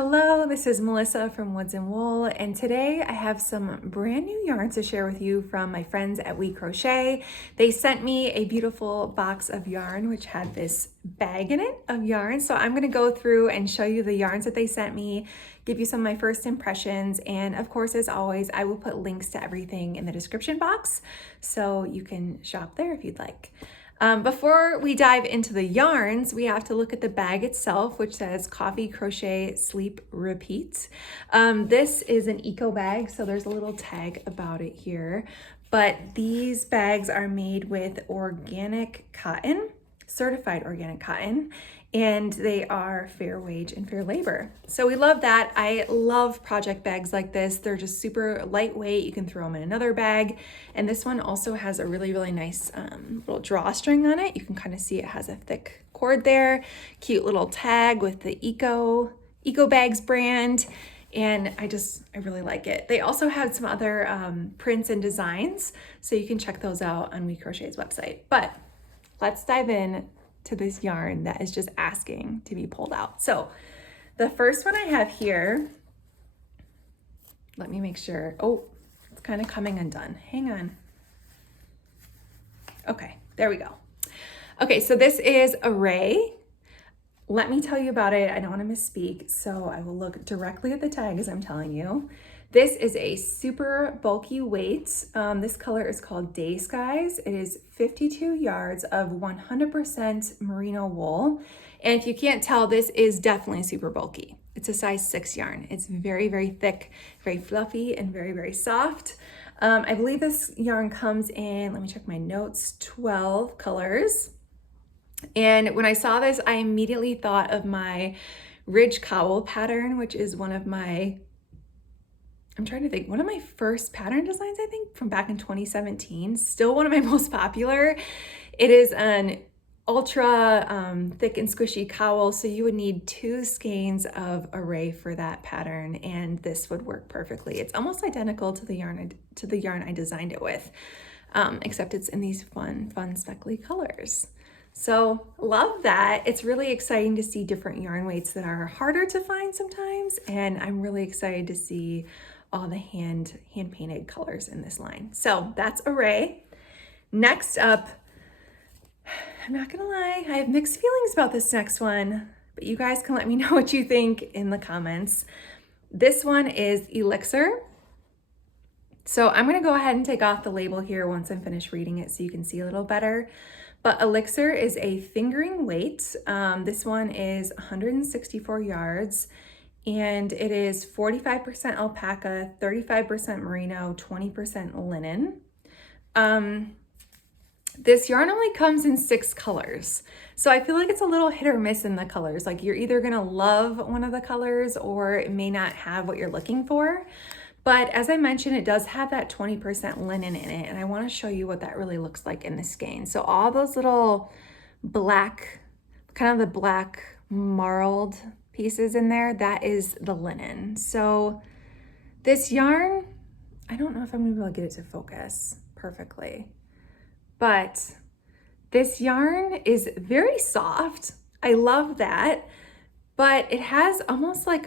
Hello, this is Melissa from Woods and Wool, and today I have some brand new yarns to share with you from my friends at WeCrochet. They sent me a beautiful box of yarn which had this bag in it of yarn, so I'm going to go through and show you the yarns that they sent me, give you some of my first impressions, and of course, as always, I will put links to everything in the description box so you can shop there if you'd like. Before we dive into the yarns, we have to look at the bag itself, which says Coffee, Crochet, Sleep, Repeat. This is an eco bag, so there's a little tag about it here. But these bags are made with organic cotton, certified organic cotton, and they are fair wage and fair labor. So we love that. I love project bags like this. They're just super lightweight. You can throw them in another bag. And this one also has a really, really nice little drawstring on it. You can kind of see it has a thick cord there. Cute little tag with the Eco Bags brand. And I really like it. They also have some other prints and designs, so you can check those out on WeCrochet's website. But let's dive in to this yarn that is just asking to be pulled out. So the first one I have here, let me make sure. Oh, it's kind of coming undone. Hang on. Okay, there we go. Okay, so this is Array. Let me tell you about it. I don't want to misspeak, so I will look directly at the tag as I'm telling you. This is a super bulky weight. This color is called Day Skies. It is 52 yards of 100% merino wool. And if you can't tell, this is definitely super bulky. It's a size 6 yarn. It's very, very thick, very fluffy, and very, very soft. I believe this yarn comes in, let me check my notes, 12 colors. And when I saw this, I immediately thought of my Ridge Cowl pattern, which is one of my one of my first pattern designs, I think, from back in 2017. Still one of my most popular. It is an ultra thick and squishy cowl, so you would need 2 skeins of Array for that pattern, and this would work perfectly. It's almost identical to the yarn I designed it with, except it's in these fun speckly colors. So love that. It's really exciting to see different yarn weights that are harder to find sometimes, and I'm really excited to see all the hand painted colors in this line. So that's Array. Next up, I'm not gonna lie, I have mixed feelings about this next one, but you guys can let me know what you think in the comments. This one is Elixir. So I'm gonna go ahead and take off the label here once I'm finished reading it so you can see a little better. But Elixir is a fingering weight. This one is 164 yards. And it is 45% alpaca, 35% merino, 20% linen. This yarn only comes in 6 colors. So I feel like it's a little hit or miss in the colors. Like you're either gonna love one of the colors or it may not have what you're looking for. But as I mentioned, it does have that 20% linen in it. And I wanna show you what that really looks like in the skein. So all those little black, kind of the black marled pieces in there, that is the linen. So this yarn, I don't know if I'm gonna be able to get it to focus perfectly, but this yarn is very soft. I love that, but it has almost like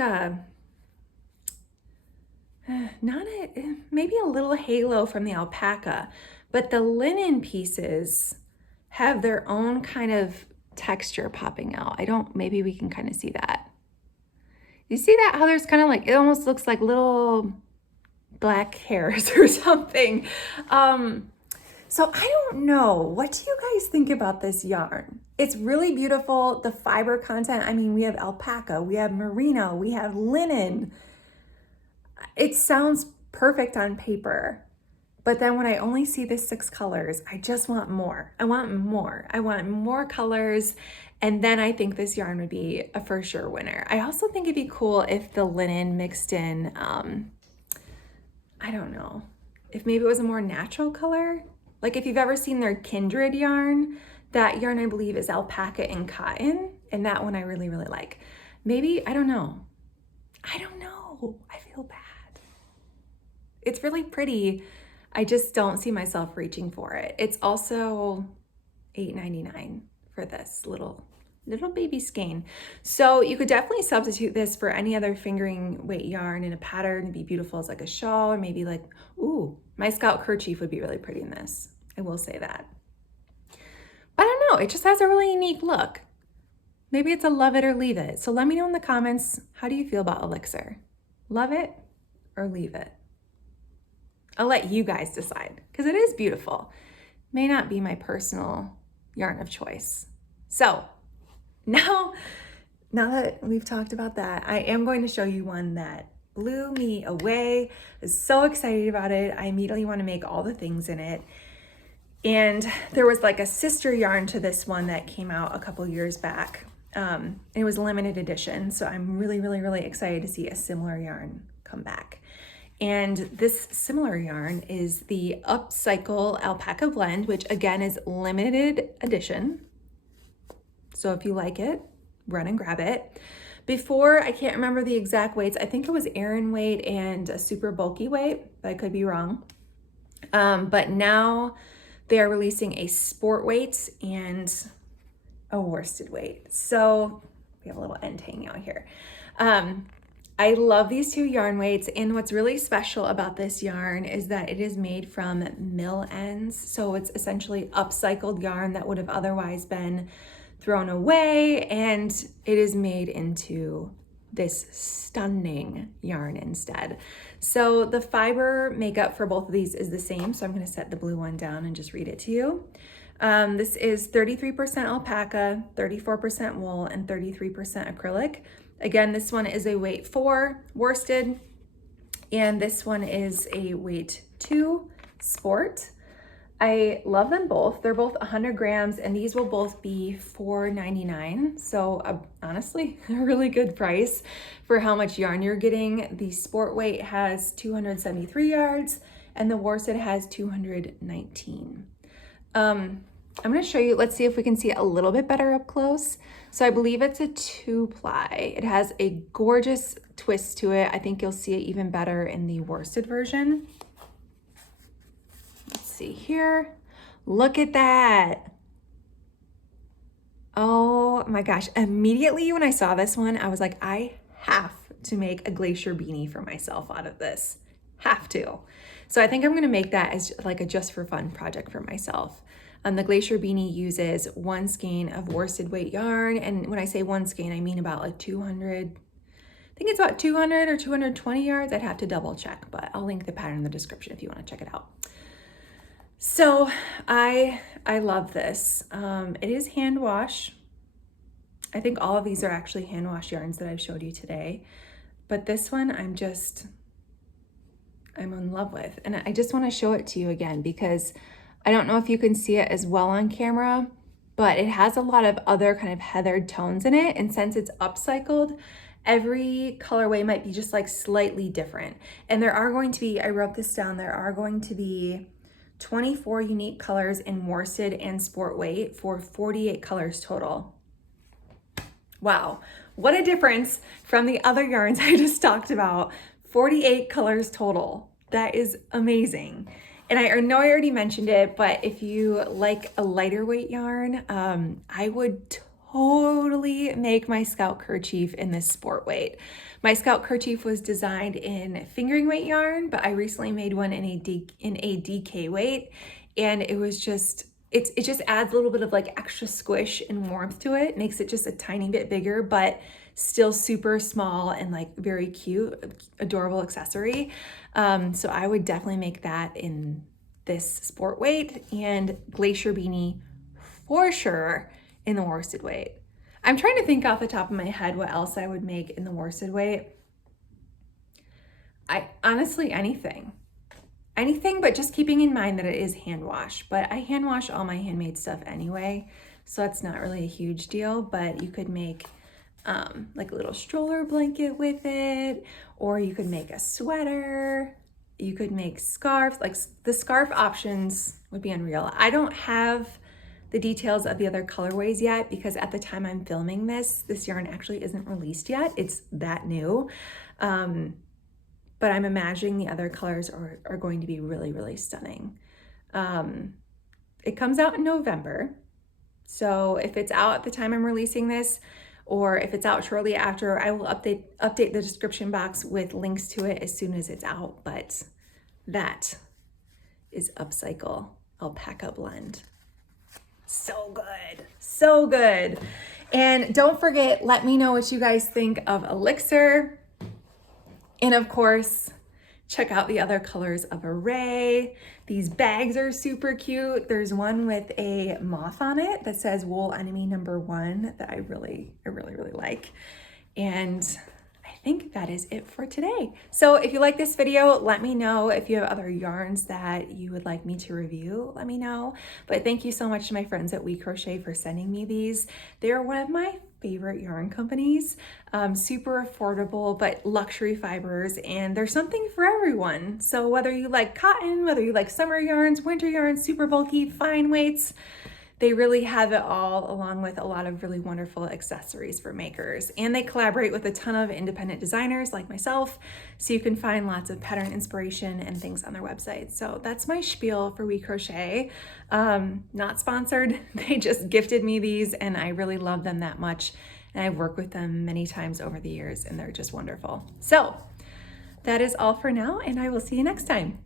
maybe a little halo from the alpaca, but the linen pieces have their own kind of texture popping out. Maybe we can kind of see that. You see that, how there's kind of like, it almost looks like little black hairs or something. So I don't know, what do you guys think about this yarn? It's really beautiful. The fiber content, I mean, we have alpaca, we have merino, we have linen. It sounds perfect on paper, but then when I only see the 6 colors, I just want more. I want more colors. And then I think this yarn would be a for sure winner. I also think it'd be cool if the linen mixed in, I don't know, if maybe it was a more natural color. Like if you've ever seen their Kindred yarn, that yarn I believe is alpaca and cotton. And that one I really, really like. Maybe, I don't know. I feel bad. It's really pretty. I just don't see myself reaching for it. It's also $8.99 for this little little baby skein. So you could definitely substitute this for any other fingering weight yarn in a pattern. It'd be beautiful as like a shawl, or maybe like, ooh, my Scout kerchief would be really pretty in this. I will say that. But I don't know, it just has a really unique look. Maybe it's a love it or leave it. So let me know in the comments, how do you feel about Elixir? Love it or leave it? I'll let you guys decide, because it is beautiful. May not be my personal yarn of choice. So now that we've talked about that, I am going to show you one that blew me away. I was so excited about it. I immediately want to make all the things in it. And there was like a sister yarn to this one that came out a couple years back. It was limited edition. So I'm really, really, really excited to see a similar yarn come back. And this similar yarn is the Upcycle Alpaca Blend, which again is limited edition. So if you like it, run and grab it. Before, I can't remember the exact weights. I think it was Aran weight and a super bulky weight, but I could be wrong. But now they are releasing a sport weight and a worsted weight. So we have a little end hanging out here. I love these two yarn weights, and what's really special about this yarn is that it is made from mill ends. So it's essentially upcycled yarn that would have otherwise been thrown away, and it is made into this stunning yarn instead. So the fiber makeup for both of these is the same. So I'm going to set the blue one down and just read it to you. This is 33% alpaca, 34% wool, and 33% acrylic. Again, this one is a weight 4 worsted, and this one is a weight 2 sport. I love them both. They're both 100 grams, and these will both be $4.99. So honestly, a really good price for how much yarn you're getting. The sport weight has 273 yards, and the worsted has 219. I'm going to show you, let's see if we can see it a little bit better up close. So I believe it's a 2-ply. It has a gorgeous twist to it. I think you'll see it even better in the worsted version. Let's see here. Look at that. Oh my gosh. Immediately when I saw this one, I was like, I have to make a glacier beanie for myself out of this. Have to. So I think I'm going to make that as like a just for fun project for myself. The glacier beanie uses 1 skein of worsted weight yarn. And when I say 1 skein, I mean about like 200, I think it's about 200 or 220 yards. I'd have to double check, but I'll link the pattern in the description if you want to check it out. So I love this. It is hand wash. I think all of these are actually hand wash yarns that I've showed you today, but this one I'm in love with. And I just want to show it to you again because I don't know if you can see it as well on camera, but it has a lot of other kind of heathered tones in it. And since it's upcycled, every colorway might be just like slightly different. And there are going to be, I wrote this down, there are going to be 24 unique colors in worsted and sport weight for 48 colors total. Wow, what a difference from the other yarns I just talked about. 48 colors total. That is amazing. And I know I already mentioned it, but if you like a lighter weight yarn, I would totally make my Scout kerchief in this sport weight. My Scout kerchief was designed in fingering weight yarn, but I recently made one in a DK weight, and it was just, it just adds a little bit of like extra squish and warmth to it, makes it just a tiny bit bigger, but still super small and like very cute, adorable accessory. So I would definitely make that in this sport weight, and glacier beanie for sure in the worsted weight. I'm trying to think off the top of my head what else I would make in the worsted weight. I honestly, anything, but just keeping in mind that it is hand wash, but I hand wash all my handmade stuff anyway. So that's not really a huge deal, but you could make like a little stroller blanket with it, or you could make a sweater, you could make scarves. Like the scarf options would be unreal. I don't have the details of the other colorways yet because at the time I'm filming this yarn actually isn't released yet. It's that new. But I'm imagining the other colors are going to be really, really stunning. It comes out in November. So if it's out at the time I'm releasing this, or if it's out shortly after, I will update the description box with links to it as soon as it's out. But that is Upcycle Alpaca Blend. So good, so good. And don't forget, let me know what you guys think of Elixir. And of course, check out the other colors of Array. These bags are super cute. There's one with a moth on it that says Wool Enemy #1 that I really like. And I think that is it for today. So if you like this video, let me know. If you have other yarns that you would like me to review, let me know. But thank you so much to my friends at WeCrochet for sending me these. They're one of my favorite yarn companies. Super affordable, but luxury fibers, and there's something for everyone. So whether you like cotton, whether you like summer yarns, winter yarns, super bulky, fine weights, they really have it all, along with a lot of really wonderful accessories for makers. And they collaborate with a ton of independent designers like myself, so you can find lots of pattern inspiration and things on their website. So that's my spiel for WeCrochet. Not sponsored, they just gifted me these and I really love them that much. And I've worked with them many times over the years and they're just wonderful. So that is all for now, and I will see you next time.